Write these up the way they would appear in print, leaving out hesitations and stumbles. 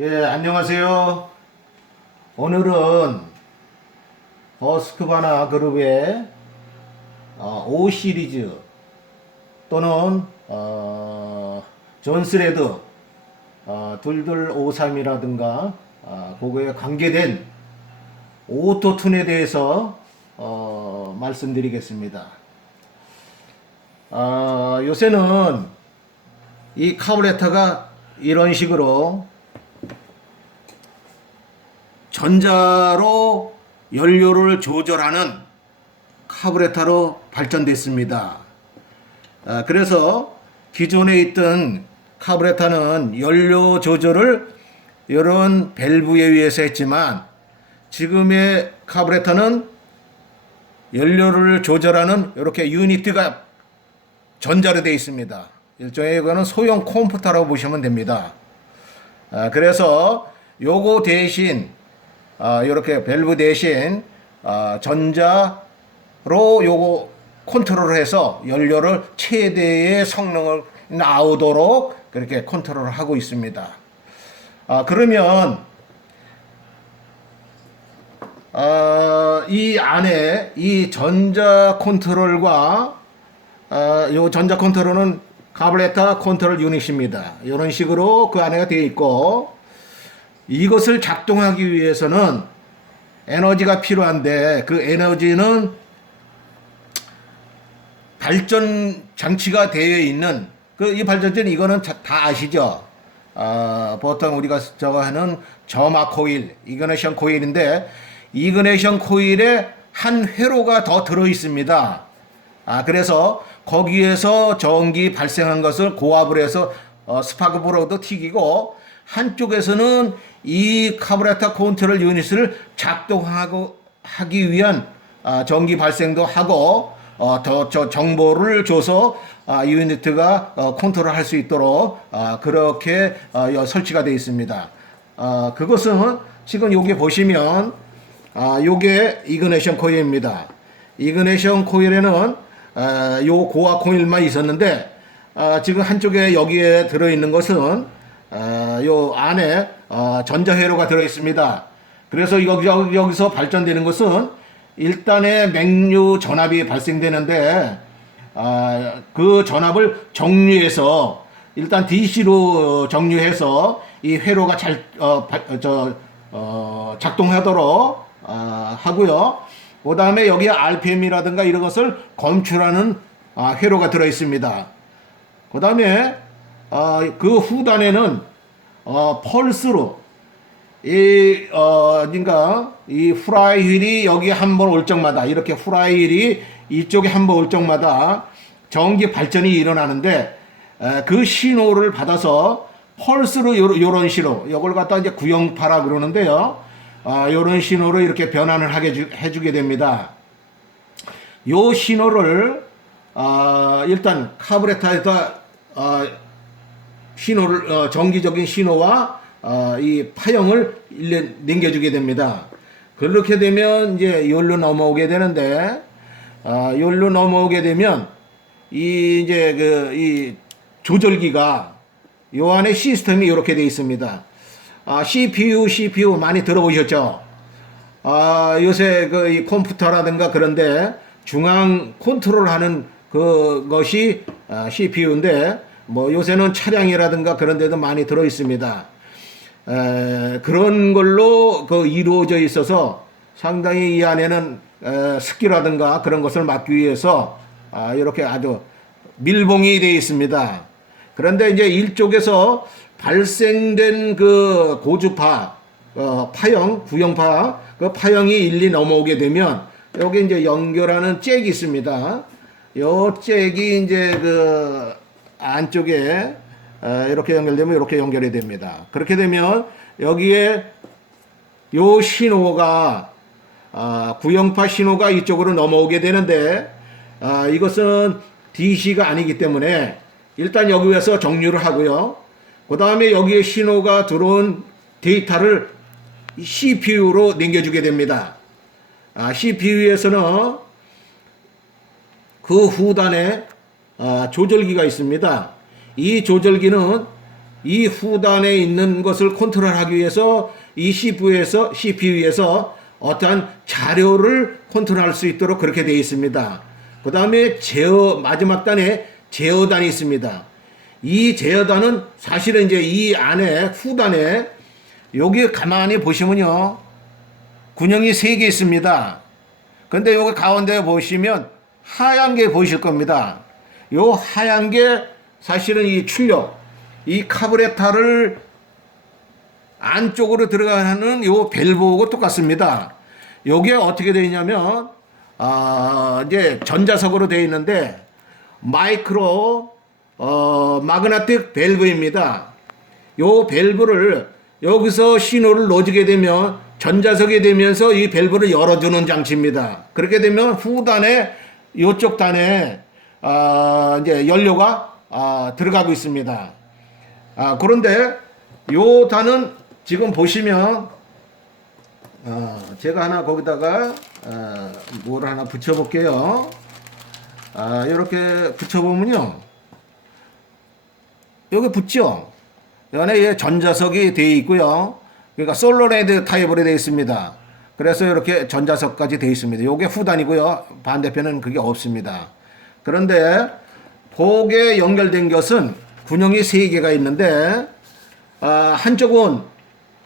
예, 안녕하세요. 오늘은 허스크바나 그룹의 O 시리즈 또는 존스레드 2253이라든가 그거에 관계된 오토튠에 대해서 말씀드리겠습니다. 요새는 이 카브레터가 이런 식으로 전자로 연료를 조절하는 카브레터로 발전됐습니다. 그래서 기존에 있던 카브레터는 연료 조절을 이런 밸브에 의해서 했지만 지금의 카브레터는 연료를 조절하는 이렇게 유니트가 전자로 되어 있습니다. 일종의 이거는 소형 컴퓨터라고 보시면 됩니다. 그래서 요거 대신 이렇게 밸브 대신 전자로 요거 컨트롤을 해서 연료를 최대의 성능을 나오도록 그렇게 컨트롤을 하고 있습니다. 그러면 이 안에 이 전자 컨트롤과 요 전자 컨트롤은 카브레터 컨트롤 유닛입니다. 이런 식으로 그 안에가 되어 있고, 이것을 작동하기 위해서는 에너지가 필요한데 그 에너지는 발전 장치가 되어 있는 이 발전기는 이거는 다 아시죠? 보통 우리가 저거 하는 점화 코일, 이그네션 코일인데 이그네션 코일에 한 회로가 더 들어 있습니다. 그래서 거기에서 전기 발생한 것을 고압을 해서 스파크플러그도 튀기고, 한쪽에서는 이 카브레터 컨트롤 유닛을 작동하기 위한 전기 발생도 하고 더 정보를 줘서 유니트가 컨트롤할 수 있도록 그렇게 설치가 되어 있습니다. 그것은 지금 여기 보시면 요게 이그네션 코일입니다. 이그네션 코일에는 요 고압 코일만 있었는데 지금 한쪽에 여기에 들어있는 것은 요 안에 전자회로가 들어 있습니다. 그래서 여기서 발전되는 것은 일단의 맥류 전압이 발생되는데 그 전압을 정류해서 일단 DC로 정류해서 이 회로가 잘 작동하도록 하고요. 그 다음에 여기에 RPM이라든가 이런 것을 검출하는 회로가 들어 있습니다. 그 다음에 그 후단에는 펄스로 그러니까 이 후라이 휠이 여기 한번 올 적마다, 이렇게 후라이 휠이 이쪽에 한번 올 적마다 전기 발전이 일어나는데 그 신호를 받아서 펄스로 요런 신호, 이걸 갖다 이제 구형파라 그러는데요. 요런 신호로 이렇게 변환을 해주게 됩니다. 요 신호를 일단 카브레터에다 신호를 정기적인 신호와 이 파형을 남겨주게 됩니다. 그렇게 되면 이제 열로 넘어오게 되는데 열로 넘어오게 되면 이 조절기가 요 안에 시스템이 이렇게 되어 있습니다. CPU 많이 들어보셨죠? 요새 이 컴퓨터라든가 그런데 중앙 컨트롤하는 그것이 CPU인데 뭐 요새는 차량이라든가 그런 데도 많이 들어 있습니다. 그런 걸로 이루어져 있어서 상당히 이 안에는 습기라든가 그런 것을 막기 위해서 이렇게 아주 밀봉이 되어 있습니다. 그런데 이제 이쪽에서 발생된 그 고주파 파형, 구형파 그 파형이 일리 넘어오게 되면 여기 이제 연결하는 잭이 있습니다. 요 잭이 이제 그 안쪽에 이렇게 연결되면 이렇게 연결이 됩니다. 그렇게 되면 여기에 요 신호가 구형파 신호가 이쪽으로 넘어오게 되는데 이것은 DC가 아니기 때문에 일단 여기에서 정류를 하고요. 그 다음에 여기에 신호가 들어온 데이터를 CPU로 남겨주게 됩니다. CPU에서는 그 후단에 조절기가 있습니다. 이 조절기는 이 후단에 있는 것을 컨트롤하기 위해서 이 CPU에서 어떠한 자료를 컨트롤할 수 있도록 그렇게 되어 있습니다. 그 다음에 마지막 단에 제어단이 있습니다. 이 제어단은 사실은 이제 이 안에 후단에 여기 가만히 보시면요, 군형이 3개 있습니다. 근데 여기 가운데 보시면 하얀 게 보이실 겁니다. 요 하얀 게 사실은 이 출력, 이 카브레타를 안쪽으로 들어가는 요 밸브하고 똑같습니다. 요게 어떻게 되어 있냐면, 이제 전자석으로 되어 있는데, 마이크로, 마그네틱 밸브입니다. 요 밸브를 여기서 신호를 넣어주게 되면 전자석이 되면서 이 밸브를 열어주는 장치입니다. 그렇게 되면 후단에, 요쪽 단에, 이제 연료가, 들어가고 있습니다. 그런데 요 단은 지금 보시면, 제가 하나 거기다가, 뭘 하나 붙여볼게요. 이렇게 붙여보면요, 여기 붙죠? 여기에 전자석이 되어 있고요. 그러니까 솔로레드 타입으로 되어 있습니다. 그래서 이렇게 전자석까지 되어 있습니다. 요게 후단이고요. 반대편은 그게 없습니다. 그런데 복에 연결된 것은 군형이 3개가 있는데, 한쪽은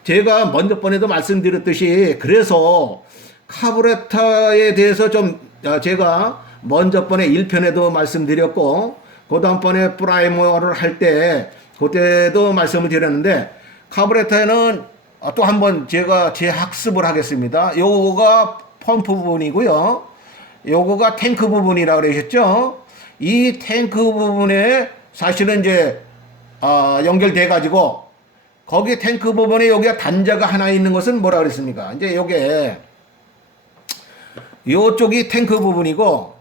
제가 먼저 번에도 말씀드렸듯이, 그래서 카브레타에 대해서 좀 제가 먼저 번에 1편에도 말씀드렸고, 그 다음번에 프라이머를 할 때 그때도 말씀을 드렸는데, 카브레타에는 또 한번 제가 재학습을 하겠습니다. 요거가 펌프 부분이고요, 요거가 탱크 부분이라고 그러셨죠. 이 탱크 부분에 사실은 이제 연결돼 가지고, 거기 탱크 부분에 여기가 단자가 하나 있는 것은 뭐라 그랬습니까? 이제 요게 요쪽이 탱크 부분이고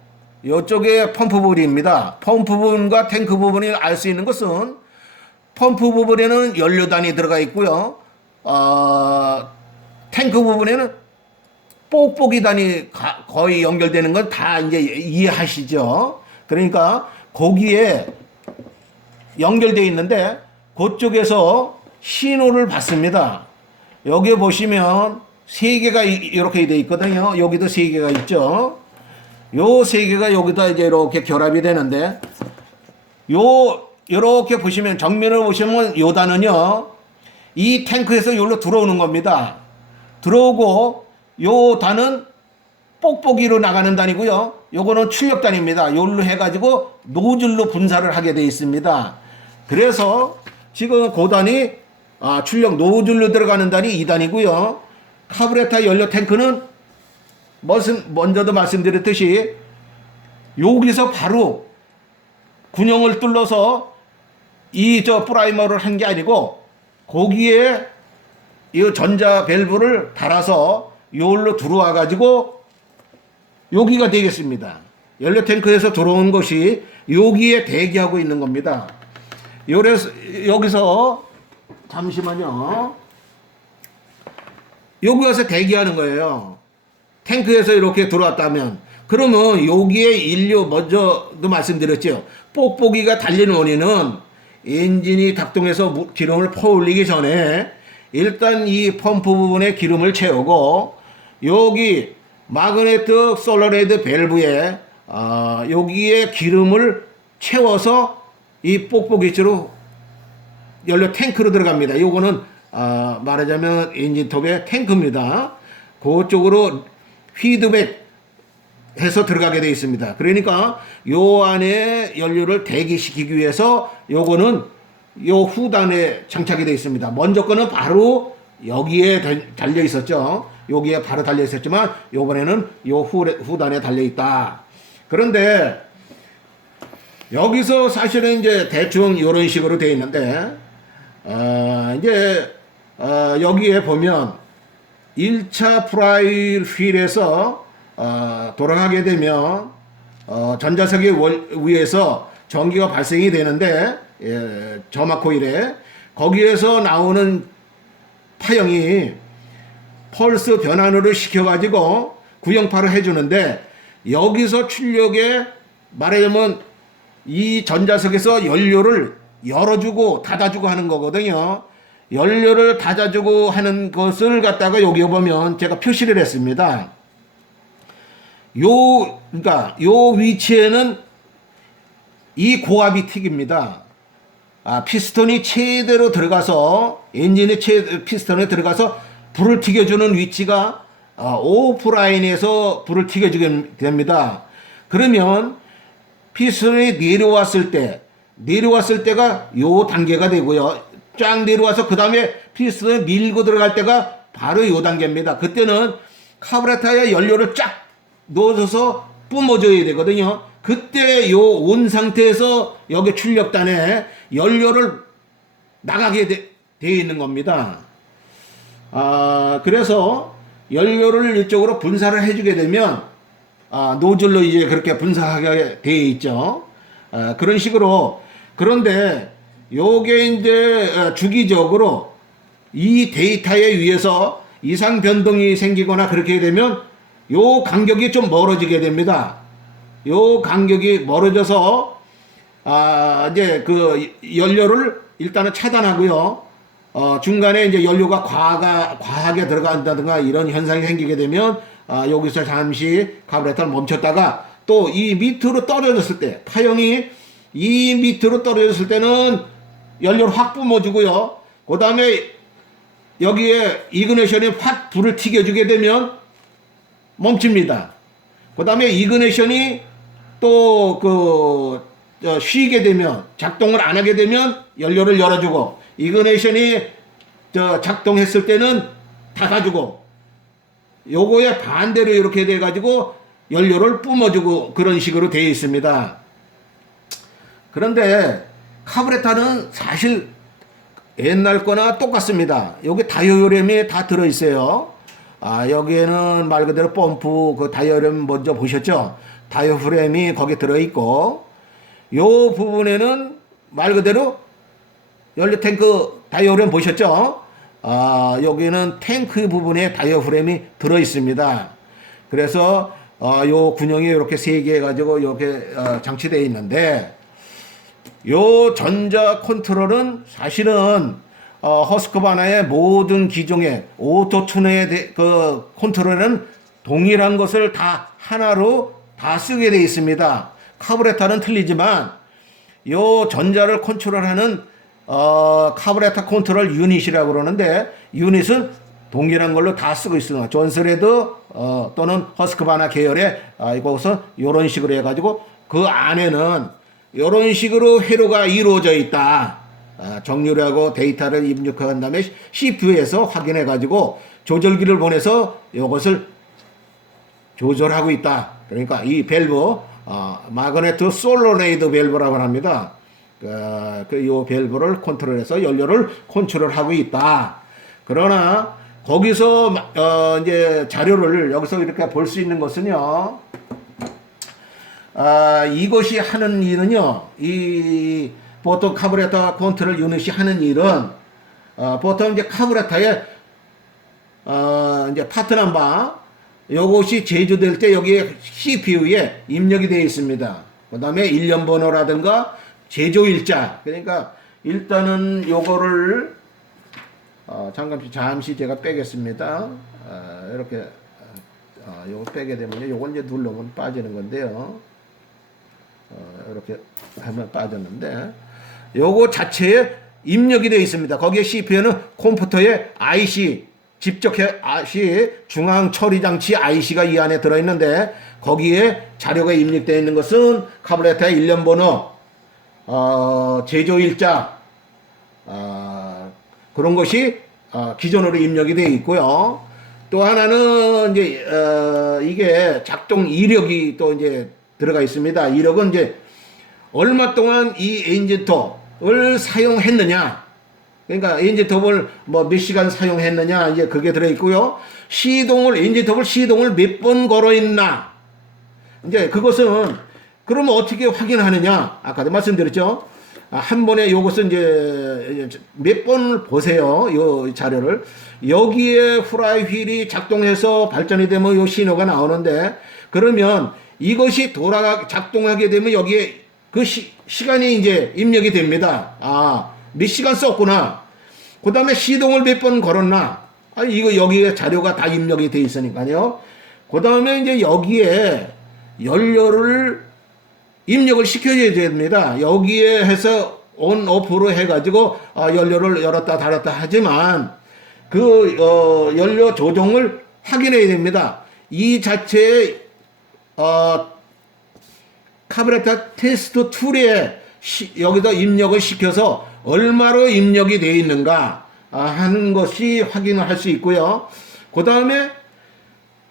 요쪽에 펌프 부분입니다. 펌프 부분과 탱크 부분을 알 수 있는 것은, 펌프 부분에는 연료단이 들어가 있고요, 탱크 부분에는 뽁뽁이단이 거의 연결되는 건 다 이제 이해하시죠? 그러니까 거기에 연결되어 있는데, 그쪽에서 신호를 받습니다. 여기 보시면 3개가 이렇게 되어 있거든요. 여기도 3개가 있죠. 요 3개가 여기다 이제 이렇게 결합이 되는데, 이렇게 보시면, 정면을 보시면 요 단은요, 이 탱크에서 여기로 들어오는 겁니다. 들어오고, 요 단은 뽁뽁이로 나가는 단이고요, 요거는 출력단입니다. 요걸로 해가지고 노즐로 분사를 하게 되어 있습니다. 그래서 지금 고단이 출력 노즐로 들어가는 단이 2단이고요. 카브레타 연료 탱크는 먼저도 말씀드렸듯이 여기서 바로 군형을 뚫러서 프라이머를 한 게 아니고, 거기에 이 전자 밸브를 달아서 요걸로 들어와 가지고 여기가 되겠습니다. 연료 탱크에서 들어온 것이 여기에 대기하고 있는 겁니다. 여기서 잠시만요. 여기 와서 대기하는 거예요. 탱크에서 이렇게 들어왔다면, 그러면 여기에 인류, 먼저도 말씀드렸죠. 뽁뽁이가 달리는 원인은 엔진이 작동해서 기름을 퍼올리기 전에 일단 이 펌프 부분에 기름을 채우고, 여기 마그네틱 솔러레드 밸브에 여기에 기름을 채워서 이 뽁뽁이처럼 연료 탱크로 들어갑니다. 요거는 말하자면 엔진톱의 탱크입니다. 그쪽으로 피드백 해서 들어가게 되어 있습니다. 그러니까 요 안에 연료를 대기시키기 위해서 요거는 요 후단에 장착이 되어 있습니다. 먼저 거는 바로 여기에 달려 있었죠. 여기에 바로 달려 있었지만 요번에는 요 후단에 달려 있다. 그런데 여기서 사실은 이제 대충 이런 식으로 되어 있는데, 여기에 보면 1차 프라이 휠에서 돌아가게 되면 전자석의 위에서 전기가 발생이 되는데, 점화 코일에 거기에서 나오는 파형이 펄스 변환을 시켜가지고 구형파를 해주는데, 여기서 출력에 말하자면 이 전자석에서 연료를 열어주고 닫아주고 하는 거거든요. 연료를 닫아주고 하는 것을 갖다가 여기 보면 제가 표시를 했습니다. 그러니까 요 위치에는 이 고압이 틱입니다. 피스톤이 최대로 들어가서 엔진의 피스톤에 들어가서 불을 튀겨주는 위치가 오프 라인에서 불을 튀겨주게 됩니다. 그러면 피스톤이 내려왔을 때가 요 단계가 되고요. 쫙 내려와서 그 다음에 피스톤을 밀고 들어갈 때가 바로 요 단계입니다. 그때는 카브레타에 연료를 쫙 넣어서 뿜어줘야 되거든요. 그때 요 온 상태에서 여기 출력단에 연료를 나가게 되어 있는 겁니다. 그래서 연료를 이쪽으로 분사를 해주게 되면 노즐로 이제 그렇게 분사하게 되어 있죠. 그런 식으로. 그런데 요게 이제 주기적으로 이 데이터에 의해서 이상 변동이 생기거나 그렇게 되면 요 간격이 좀 멀어지게 됩니다. 요 간격이 멀어져서 이제 그 연료를 일단은 차단하고요. 중간에 이제 연료가 과하게 들어간다든가 이런 현상이 생기게 되면 여기서 잠시 카브레터를 멈췄다가 또 이 밑으로 떨어졌을 때, 파형이 이 밑으로 떨어졌을 때는 연료를 확 뿜어주고요. 그 다음에 여기에 이그네션이 확 불을 튀겨주게 되면 멈춥니다. 그 다음에 이그네션이 또 쉬게 되면, 작동을 안 하게 되면 연료를 열어주고, 이그네션이 작동했을 때는 닫아주고, 요거에 반대로 이렇게 돼가지고 연료를 뿜어주고 그런 식으로 되어 있습니다. 그런데 카브레타는 사실 옛날 거나 똑같습니다. 여기 다이어램이 다 들어있어요. 여기에는 말 그대로 펌프 그 다이어램 먼저 보셨죠? 다이어프램이 거기 들어있고, 요 부분에는 말 그대로 연료 탱크 다이어램 보셨죠? 여기는 탱크 부분에 다이어프램이 들어있습니다. 그래서 요 군형이 이렇게 세 개 해가지고 이렇게 장치되어 있는데, 요 전자 컨트롤은 사실은 허스커바나의 모든 기종의 오토튠의 그 컨트롤은 동일한 것을 다 하나로 다 쓰게 되어 있습니다. 카브레타는 틀리지만 요 전자를 컨트롤하는 카브레타 컨트롤 유닛이라고 그러는데, 유닛은 동일한 걸로 다 쓰고 있습니다. 존스레드 또는 허스커바나 계열의 이곳은 이런 식으로 해가지고 그 안에는 이런 식으로 회로가 이루어져 있다. 정렬하고 데이터를 입력한 다음에 CPU에서 확인해 가지고 조절기를 보내서 이것을 조절하고 있다. 그러니까 이 밸브 마그네트 솔로레이드 밸브라고 합니다. 요 밸브를 컨트롤해서 연료를 컨트롤하고 있다. 그러나 거기서 이제 자료를 여기서 이렇게 볼 수 있는 것은요. 이것이 하는 일은요, 이 보통 카브레타 컨트롤 유닛이 하는 일은 보통 이제 카브레타에 이제 파트 넘버 요것이 제조될 때 여기에 CPU에 입력이 되어 있습니다. 그 다음에 일련 번호라든가 제조일자. 그러니까 일단은 요거를 잠시 제가 빼겠습니다. 이렇게 요거 빼게 되면 요걸 이제 누르면 빠지는 건데요. 이렇게 하면 빠졌는데, 요거 자체에 입력이 되어 있습니다. 거기에 CPU는 컴퓨터에 IC, 집적해 IC, 중앙 처리 장치 IC가 이 안에 들어있는데, 거기에 자료가 입력되어 있는 것은 카브레타의 일련 번호, 제조일자, 그런 것이 기존으로 입력이 되어 있고요. 또 하나는 이제 이게 작동 이력이 또 이제 들어가 있습니다. 이력은 이제 얼마 동안 이 엔진톱을 사용했느냐, 그러니까 엔진톱을 뭐 몇 시간 사용했느냐, 이제 그게 들어 있고요. 엔진톱을 시동을 몇 번 걸어 있나, 이제 그것은 그러면 어떻게 확인하느냐, 아까도 말씀드렸죠. 한 번에 요것은 이제 몇 번을 보세요. 요 자료를. 여기에 후라이 휠이 작동해서 발전이 되면 요 신호가 나오는데, 그러면 이것이 작동하게 되면 여기에 그 시간이 이제 입력이 됩니다. 몇 시간 썼구나. 그 다음에 시동을 몇 번 걸었나. 이거 여기에 자료가 다 입력이 돼 있으니까요. 그 다음에 이제 여기에 연료를 입력을 시켜줘야 됩니다. 여기에 해서 온, 오프로 해가지고, 연료를 열었다 닫았다 하지만, 그, 연료 조정을 확인해야 됩니다. 이 자체의, 카브레터 테스트 툴에 여기다 입력을 시켜서 얼마로 입력이 되어 있는가 하는 것이 확인을 할 수 있고요. 그 다음에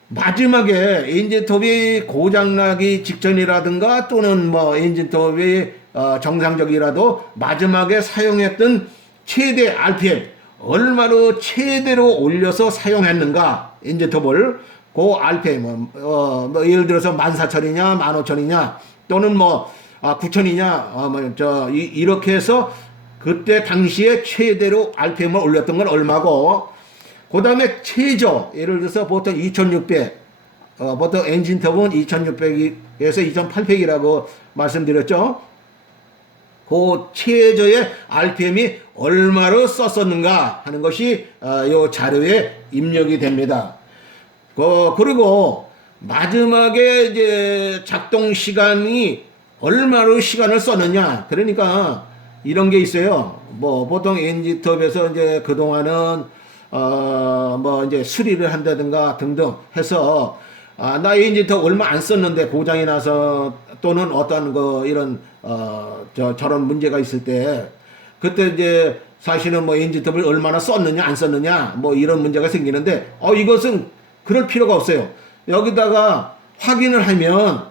마지막에 엔진톱이 고장나기 직전이라든가 또는 뭐 엔진톱이 정상적이라도 마지막에 사용했던 최대 RPM 얼마로 최대로 올려서 사용했는가 엔진톱을 그 RPM 뭐 예를 들어서 14,000이냐 15,000이냐 또는 뭐 9,000이냐 이렇게 해서 그때 당시에 최대로 RPM을 올렸던 건 얼마고 그 다음에 최저 예를 들어서 보통 2600 보통 엔진톱은 2600에서 2800이라고 말씀드렸죠. 그 최저의 RPM이 얼마로 썼었는가 하는 것이 이 자료에 입력이 됩니다. 그리고 마지막에 이제 작동 시간이 얼마로 시간을 썼느냐. 그러니까 이런 게 있어요. 뭐 보통 엔진톱에서 이제 그동안은 뭐 이제 수리를 한다든가 등등 해서 나 엔진톱 얼마 안 썼는데 고장이 나서 또는 어떤 이런 저런 문제가 있을 때 그때 이제 사실은 뭐 엔진톱을 얼마나 썼느냐 안 썼느냐 뭐 이런 문제가 생기는데 이것은 그럴 필요가 없어요. 여기다가 확인을 하면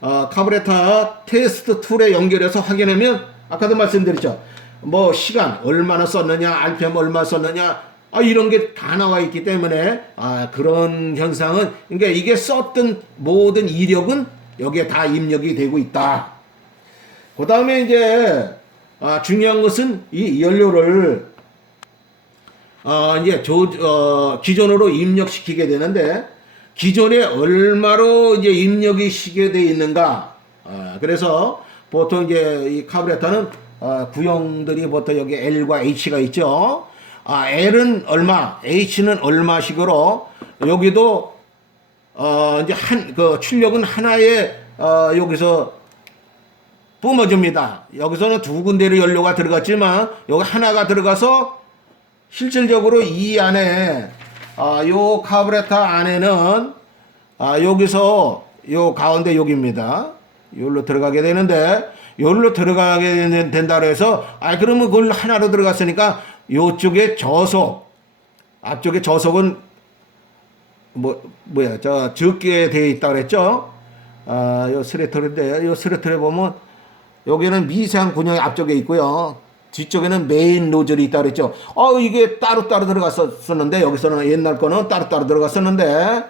카브레터 테스트 툴에 연결해서 확인하면 아까도 말씀드렸죠. 뭐 시간 얼마나 썼느냐 RPM 얼마 썼느냐 이런 게 다 나와 있기 때문에 그런 현상은 그러니까 이게 썼던 모든 이력은 여기에 다 입력이 되고 있다. 그 다음에 이제 중요한 것은 이 연료를 이제 기존으로 입력시키게 되는데 기존에 얼마로 이제 입력이 시게 되어 있는가. 그래서 보통 이제 이 카브레터는 구형들이 보통 여기 L과 H가 있죠. L은 얼마, H는 얼마식으로 여기도 이제 출력은 하나에 여기서 뿜어줍니다. 여기서는 두 군데로 연료가 들어갔지만 여기 하나가 들어가서 실질적으로 이 안에 요 카브레터 안에는 여기서 요 가운데 여기입니다. 여기로 들어가게 되는데 여기로 들어가게 된다고 해서 그러면 그걸 하나로 들어갔으니까 요쪽에 저속 앞쪽에 저속은 뭐야 적게 되어 있다 그랬죠. 요 스레터인데 요 스레터에 보면 여기는 미세한 군형이 앞쪽에 있고요. 뒤쪽에는 메인 노즐이 있다 그랬죠. 이게 따로따로 들어갔었는데 여기서는 옛날 거는 따로따로 들어갔었는데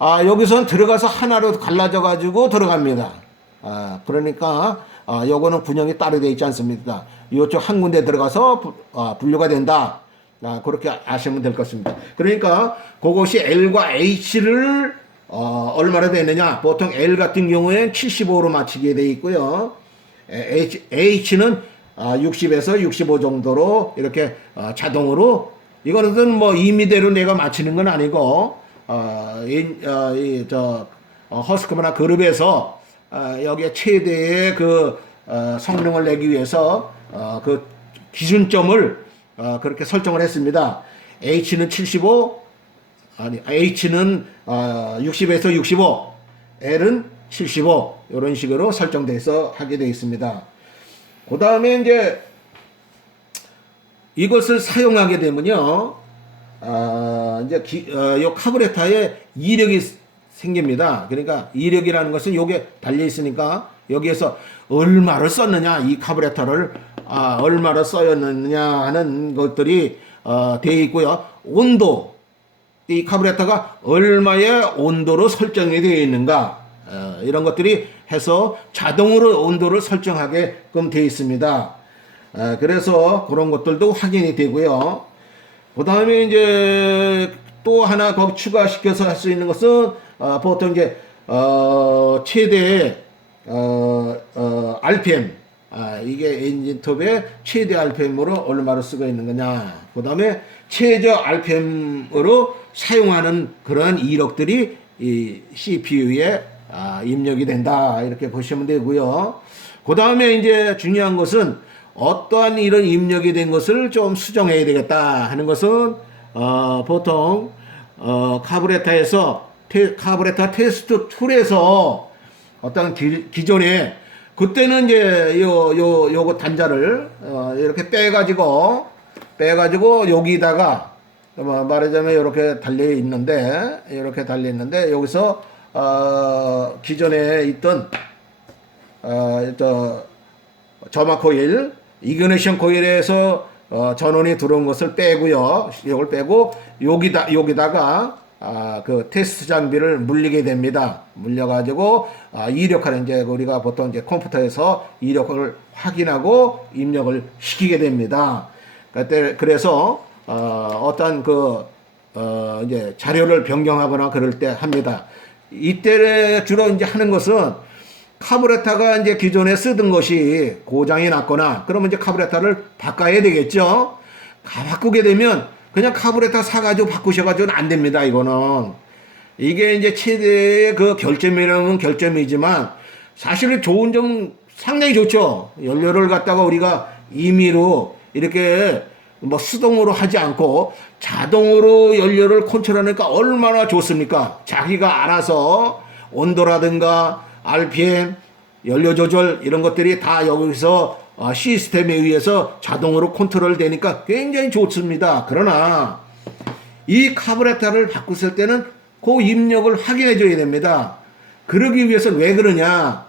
여기서는 들어가서 하나로 갈라져 가지고 들어갑니다. 그러니까 요거는 군형이 따로 되어 있지 않습니다. 이쪽 한 군데 들어가서 분류가 된다. 그렇게 아시면 될 것 같습니다. 그러니까 그것이 L과 H를 얼마나 되느냐. 보통 L 같은 경우에는 75로 맞추게 되어 있고요. H는 60에서 65 정도로 이렇게 자동으로 이거는 뭐 임의대로 내가 맞추는 건 아니고 허스커머나 그룹에서 여기에 최대의 그 성능을 내기 위해서 그 기준점을 그렇게 설정을 했습니다. H는 75, H는 60에서 65, L은 75 이런 식으로 설정돼서 하게 되어 있습니다. 그 다음에 이제 이것을 사용하게 되면요, 이제 요 카브레터에 이력이 생깁니다. 그러니까 이력이라는 것은 요게 달려 있으니까 여기에서 얼마를 썼느냐, 이 카브레터를 얼마를 써였느냐 하는 것들이 되어 있고요. 온도, 이 카브레터가 얼마의 온도로 설정이 되어 있는가, 이런 것들이 해서 자동으로 온도를 설정하게끔 되어 있습니다. 그래서 그런 것들도 확인이 되고요. 그 다음에 이제 또 하나 거기 추가시켜서 할 수 있는 것은 보통 이제 최대 RPM, 이게 엔진톱의 최대 RPM으로 얼마를 쓰고 있는 거냐. 그 다음에 최저 RPM으로 사용하는 그러한 이력들이 이 CPU에 입력이 된다. 이렇게 보시면 되고요. 그 다음에 이제 중요한 것은 어떠한 이런 입력이 된 것을 좀 수정해야 되겠다 하는 것은 보통 카브레타에서 카브레타 테스트 툴에서 어떤 기존에 그때는 이제 요거 단자를 이렇게 빼가지고 여기다가 말하자면 이렇게 달려 있는데 여기서 기존에 있던 점화 코일, 이그니션 코일에서 전원이 들어온 것을 빼고요. 이걸 빼고 여기다가 그 테스트 장비를 물리게 됩니다. 물려가지고 이력하는 이제 우리가 보통 이제 컴퓨터에서 이력을 확인하고 입력을 시키게 됩니다. 그래서 어떤 이제 자료를 변경하거나 그럴 때 합니다. 이때 주로 이제 하는 것은 카브레타가 이제 기존에 쓰던 것이 고장이 났거나 그러면 이제 카브레타를 바꿔야 되겠죠. 바꾸게 되면 그냥 카브레타 사가지고 바꾸셔가지고는 안 됩니다. 이거는 이게 이제 최대의 그 결점이라면 결점이지만 사실은 좋은 점 상당히 좋죠. 연료를 갖다가 우리가 임의로 이렇게 뭐 수동으로 하지 않고 자동으로 연료를 컨트롤하니까 얼마나 좋습니까? 자기가 알아서 온도라든가 RPM, 연료 조절 이런 것들이 다 여기서 시스템에 의해서 자동으로 컨트롤 되니까 굉장히 좋습니다. 그러나 이 카브레타를 바꾸실 때는 그 입력을 확인해 줘야 됩니다. 그러기 위해서는 왜 그러냐?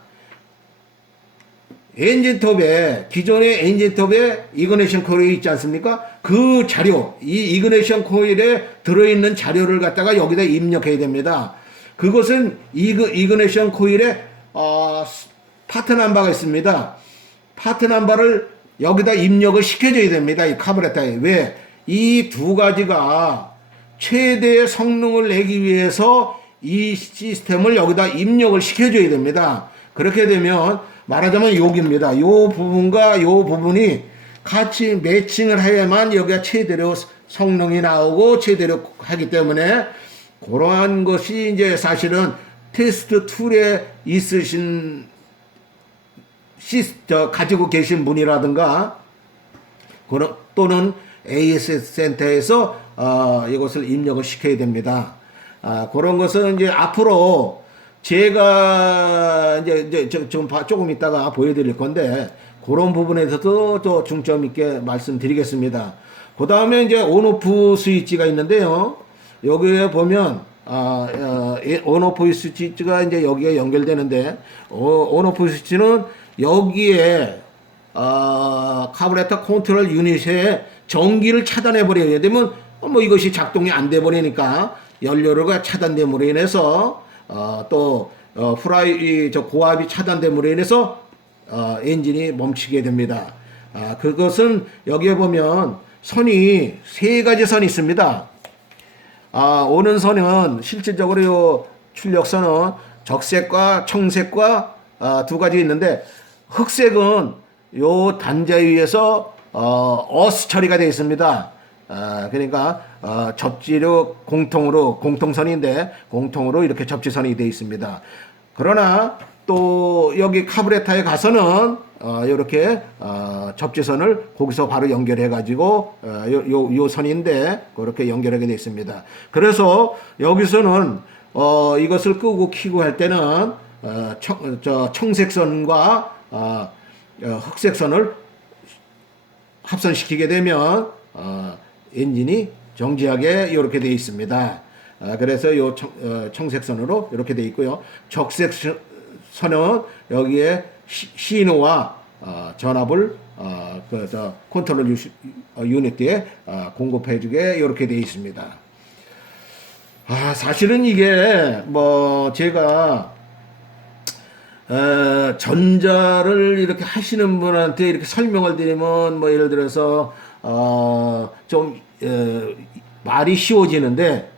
기존의 엔진톱에 이그니션 코일이 있지 않습니까? 그 자료, 이 이그니션 코일에 들어있는 자료를 갖다가 여기다 입력해야 됩니다. 그것은 이그니션 코일에 파트 넘버가 있습니다. 파트 넘버를 여기다 입력을 시켜줘야 됩니다. 이 카브레타에. 왜? 이 두 가지가 최대의 성능을 내기 위해서 이 시스템을 여기다 입력을 시켜줘야 됩니다. 그렇게 되면 말하자면 여기입니다. 요 부분과 요 부분이 같이 매칭을 해야만 여기가 최대로 성능이 나오고 최대로 하기 때문에 그러한 것이 이제 사실은 테스트 툴에 있으신 가지고 계신 분이라든가 또는 AS 센터에서 이것을 입력을 시켜야 됩니다. 그런 것은 이제 앞으로 제가 이제 조금 이따가 보여드릴 건데 그런 부분에서도 또 중점 있게 말씀드리겠습니다. 그 다음에 이제 온오프 스위치가 있는데요. 여기에 보면 온오프 스위치가 이제 여기에 연결되는데 온오프 스위치는 여기에 카브레터 컨트롤 유닛에 전기를 차단해 버려야 되면 뭐 이것이 작동이 안 돼 버리니까 연료가 차단됨으로 인해서 또 고압이 차단됨으로 인해서 엔진이 멈추게 됩니다. 그것은 여기에 보면 선이 세 가지 선이 있습니다. 오는 선은 실질적으로 요 출력선은 적색과 청색과 두 가지 있는데 흑색은 요 단자 위에서 어스 처리가 되어 있습니다. 그러니까 접지로 공통선인데 공통으로 이렇게 접지선이 되어 있습니다. 그러나 또 여기 카브레타에 가서는 이렇게 접지선을 거기서 바로 연결해 가지고 요 선인데 그렇게 연결하게 되어 있습니다. 그래서 여기서는 이것을 끄고 켜고 할 때는 청색선과 흑색선을 합선시키게 되면 엔진이 정지하게 이렇게 되어 있습니다. 그래서 요 청색선으로 이렇게 되어 있고요. 적색선은 여기에 신호와 전압을 컨트롤 유닛에 공급해주게 이렇게 되어 있습니다. 사실은 이게 뭐 제가 전자를 이렇게 하시는 분한테 이렇게 설명을 드리면 뭐 예를 들어서 좀 말이 쉬워지는데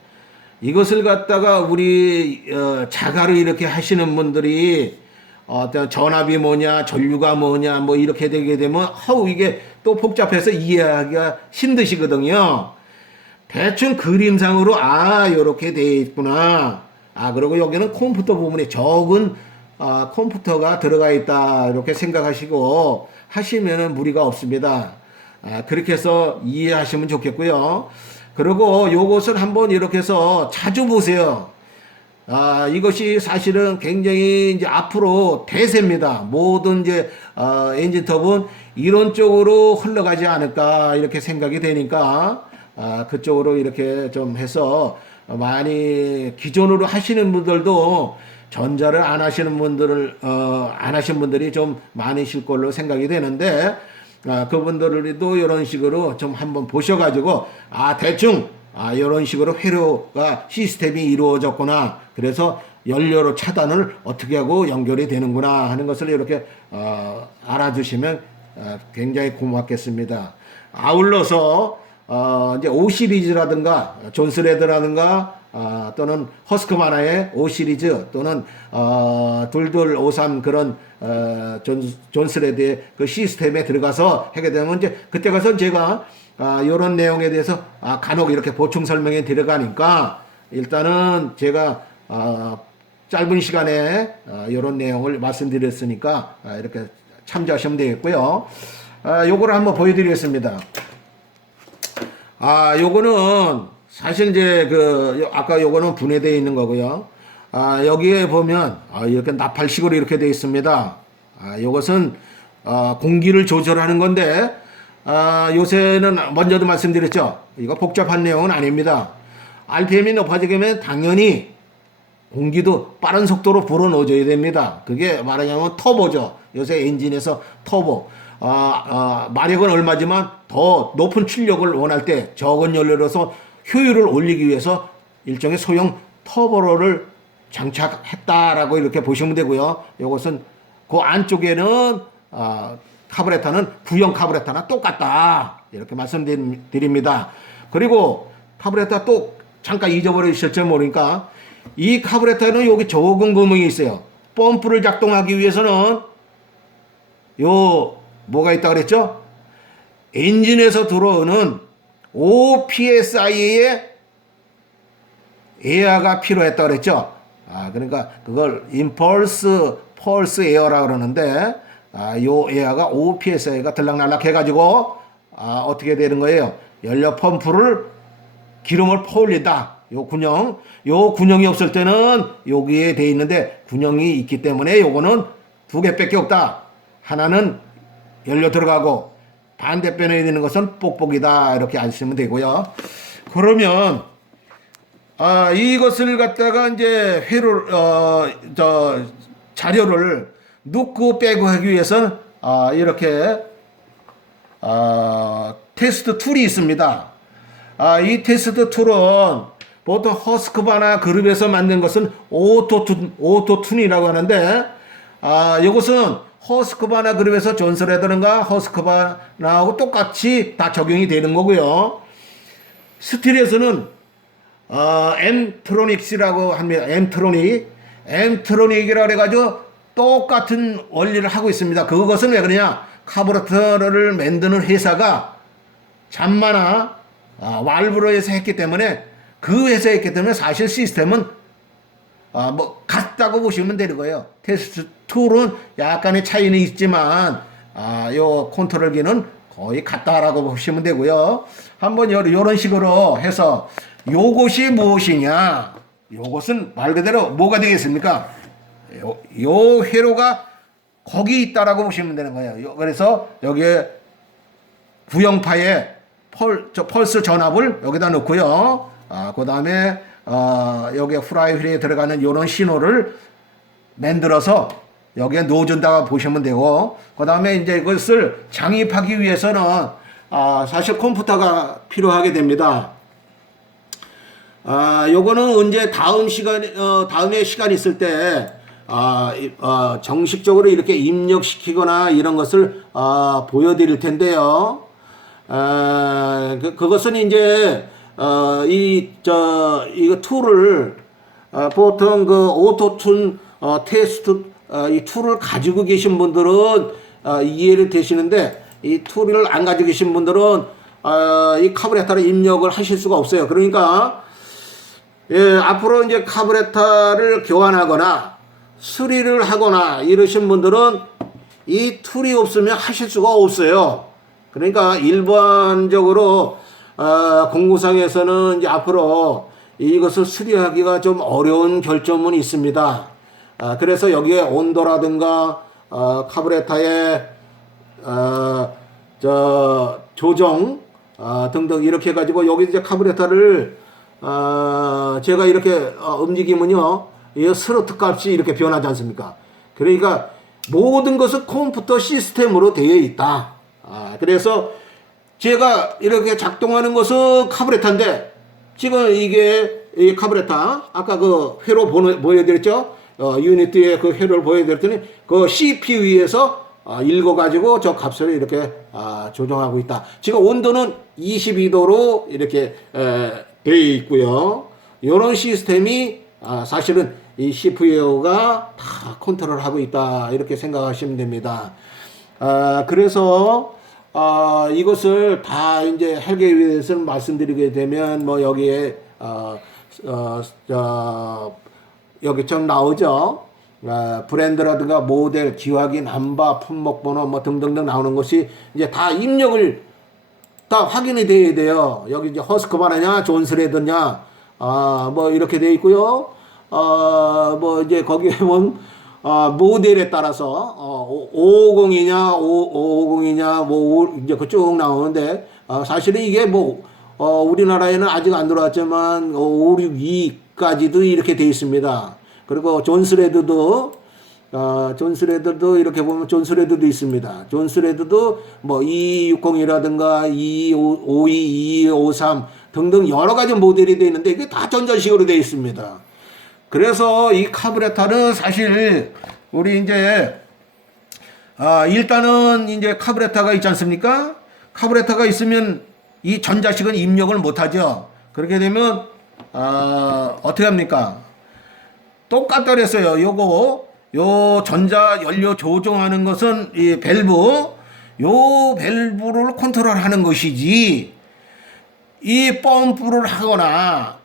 이것을 갖다가 우리 자가로 이렇게 하시는 분들이 어떤 전압이 뭐냐, 전류가 뭐냐, 뭐 이렇게 되게 되면 이게 또 복잡해서 이해하기가 힘드시거든요. 대충 그림상으로 요렇게 돼 있구나. 그리고 여기는 컴퓨터 부분에 적은 컴퓨터가 들어가 있다 이렇게 생각하시고 하시면은 무리가 없습니다. 그렇게 해서 이해하시면 좋겠고요. 그리고 요것을 한번 이렇게 해서 자주 보세요. 이것이 사실은 굉장히 이제 앞으로 대세입니다. 모든 이제 엔진톱은 이런 쪽으로 흘러가지 않을까 이렇게 생각이 되니까 그쪽으로 이렇게 좀 해서 많이 기존으로 하시는 분들도 전자를 안 하시는 분들을 안 하신 분들이 좀 많으실 걸로 생각이 되는데 그분들도 이런 식으로 좀 한번 보셔가지고 대충 이런 식으로 회로가 시스템이 이루어졌구나. 그래서 연료로 차단을 어떻게 하고 연결이 되는구나 하는 것을 이렇게 알아주시면 굉장히 고맙겠습니다. 아울러서 이제 5 시리즈라든가 존스레드라든가 또는 허스크바나의 5 시리즈 또는 2253 그런 존스레드의 그 시스템에 들어가서 하게 되면 이제 그때 가서 제가 이런 내용에 대해서 간혹 이렇게 보충 설명에 들어가니까 일단은 제가 짧은 시간에 이런 내용을 말씀드렸으니까 이렇게 참조하시면 되겠고요. 요거를 한번 보여드리겠습니다. 요거는 사실 이제 아까 요거는 분해되어 있는 거고요. 여기에 보면 이렇게 나팔식으로 이렇게 되어 있습니다. 요것은 공기를 조절하는 건데 요새는 먼저도 말씀드렸죠. 이거 복잡한 내용은 아닙니다. RPM이 높아지게 되면 당연히 공기도 빠른 속도로 불어넣어줘야 됩니다. 그게 말하자면 터보죠. 요새 엔진에서 터보. 마력은 얼마지만 더 높은 출력을 원할 때 적은 연료로서 효율을 올리기 위해서 일종의 소형 터보를 장착했다라고 이렇게 보시면 되고요. 이것은 그 안쪽에는 카브레터는 부형 카브레터나 똑같다 이렇게 말씀드립니다. 그리고 카브레터 또 잠깐 잊어버리실지 모르니까 이 카브레터는 여기 적은 구멍이 있어요. 펌프를 작동하기 위해서는 뭐가 있다 그랬죠? 엔진에서 들어오는 OPSI의 에어가 필요했다 그랬죠? 그러니까 그걸 임펄스 펄스 에어라 그러는데 요 에어가 OPSI가 들락날락 해가지고 어떻게 되는 거예요? 연료 펌프를 기름을 퍼올린다. 요 군형이 없을 때는 여기에 돼 있는데 군형이 있기 때문에 요거는 두 개밖에 없다. 하나는 연료 들어가고 반대편에 있는 것은 뽁뽁이다 이렇게 아시면 되고요. 그러면 이것을 갖다가 이제 자료를 넣고 빼고 하기 위해서는 이렇게 테스트 툴이 있습니다. 이 테스트 툴은 보통 허스크바나 그룹에서 만든 것은 오토툰이라고 하는데 이것은 허스크바나 그룹에서 존스레더든가 허스크바나하고 똑같이 다 적용이 되는 거고요. 스틸에서는 엠트로닉스라고 합니다. 엠트로닉이라고 해가지고 똑같은 원리를 하고 있습니다. 그것은 왜 그러냐? 카부레터를 만드는 회사가 잠마나 왈브로에서 했기 때문에 그 회사에 했기 때문에 사실 시스템은 같다고 보시면 되는 거예요. 테스트 툴은 약간의 차이는 있지만 요 컨트롤기는 거의 같다라고 보시면 되고요. 한번 이런 식으로 해서 요것이 무엇이냐? 요것은 말 그대로 뭐가 되겠습니까? 요 회로가 거기 있다라고 보시면 되는 거예요. 그래서 여기에 구형파의 펄스 전압을 여기다 넣고요. 그 다음에 여기에 프라이휠에 들어가는 이런 신호를 만들어서 여기에 넣어준다고 보시면 되고, 그 다음에 이제 이것을 장입하기 위해서는 사실 컴퓨터가 필요하게 됩니다. 요거는 언제 다음에 시간 있을 때 정식적으로 이렇게 입력시키거나 이런 것을 보여드릴 텐데요. 그것은 이제 이거 툴을 보통 그 오토튠 테스트 이 툴을 가지고 계신 분들은 이해를 되시는데, 이 툴을 안 가지고 계신 분들은 이 카브레타를 입력을 하실 수가 없어요. 그러니까 앞으로 이제 카브레타를 교환하거나 수리를 하거나 이러신 분들은 이 툴이 없으면 하실 수가 없어요. 그러니까 일반적으로 공구상에서는 이제 앞으로 이것을 수리하기가 좀 어려운 결점은 있습니다. 그래서 여기에 온도라든가 카브레타의 조정 등등 이렇게 해가지고, 여기 이제 카브레타를 제가 이렇게 움직이면요, 이 스로트 값이 이렇게 변하지 않습니까? 그러니까 모든 것은 컴퓨터 시스템으로 되어 있다. 그래서 제가 이렇게 작동하는 것은 카브레타인데, 지금 이게 이 카브레타 아까 그 회로 보여드렸죠? 유니티의 그 회로를 보여드렸더니 그 CPU에서 읽어가지고 저 값을 이렇게 조정하고 있다. 지금 온도는 22도로 이렇게 되어 있고요. 이런 시스템이 사실은 이 CPU가 다 컨트롤하고 있다, 이렇게 생각하시면 됩니다. 그래서 이것을 다 이제 하기 위해서는 말씀드리게 되면, 뭐 여기에 여기 좀 나오죠. 브랜드라든가 모델, 기화기, 남바, 품목번호 뭐 등등등 나오는 것이 이제 다 입력을 다 확인이 돼야 돼요. 여기 이제 허스크바느냐, 존스레드냐, 뭐 이렇게 돼 있고요. 뭐 이제 거기에 보면 모델에 따라서 550이냐, 550이냐, 뭐 이제 그 쭉 나오는데, 사실은 이게 뭐 우리나라에는 아직 안 들어왔지만 562까지도 이렇게 돼 있습니다. 그리고 존스레드도 이렇게 보면 존스레드도 있습니다. 존스레드도 뭐 2260이라든가 2252, 2253 등등 여러 가지 모델이 되어 있는데, 이게 다 전자식으로 되어 있습니다. 그래서 이 카브레타는 사실 우리 이제 일단은 이제 카브레타가 있지 않습니까? 카브레타가 있으면 이 전자식은 입력을 못하죠. 그렇게 되면 어떻게 합니까? 똑같다 그랬어요. 요 전자 연료 조정하는 것은 이 밸브, 요 밸브를 컨트롤하는 것이지, 이 펌프를 하거나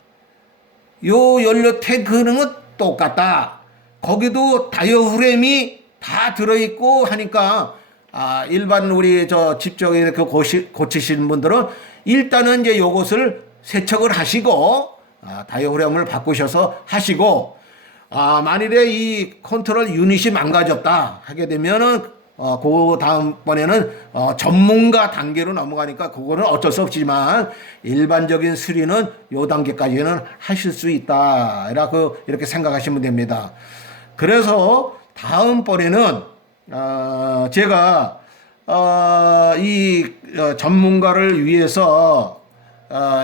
요 연료 탱크는 똑같다. 거기도 다이어프램이 다 들어있고 하니까, 일반 우리 집 쪽에 이렇게 고치시는 분들은 일단은 이제 요것을 세척을 하시고, 다이어프램을 바꾸셔서 하시고, 만일에 이 컨트롤 유닛이 망가졌다 하게 되면은, 그 다음번에는, 전문가 단계로 넘어가니까 그거는 어쩔 수 없지만, 일반적인 수리는 요 단계까지는 하실 수 있다. 이렇게 생각하시면 됩니다. 그래서 다음번에는, 제가, 이 전문가를 위해서,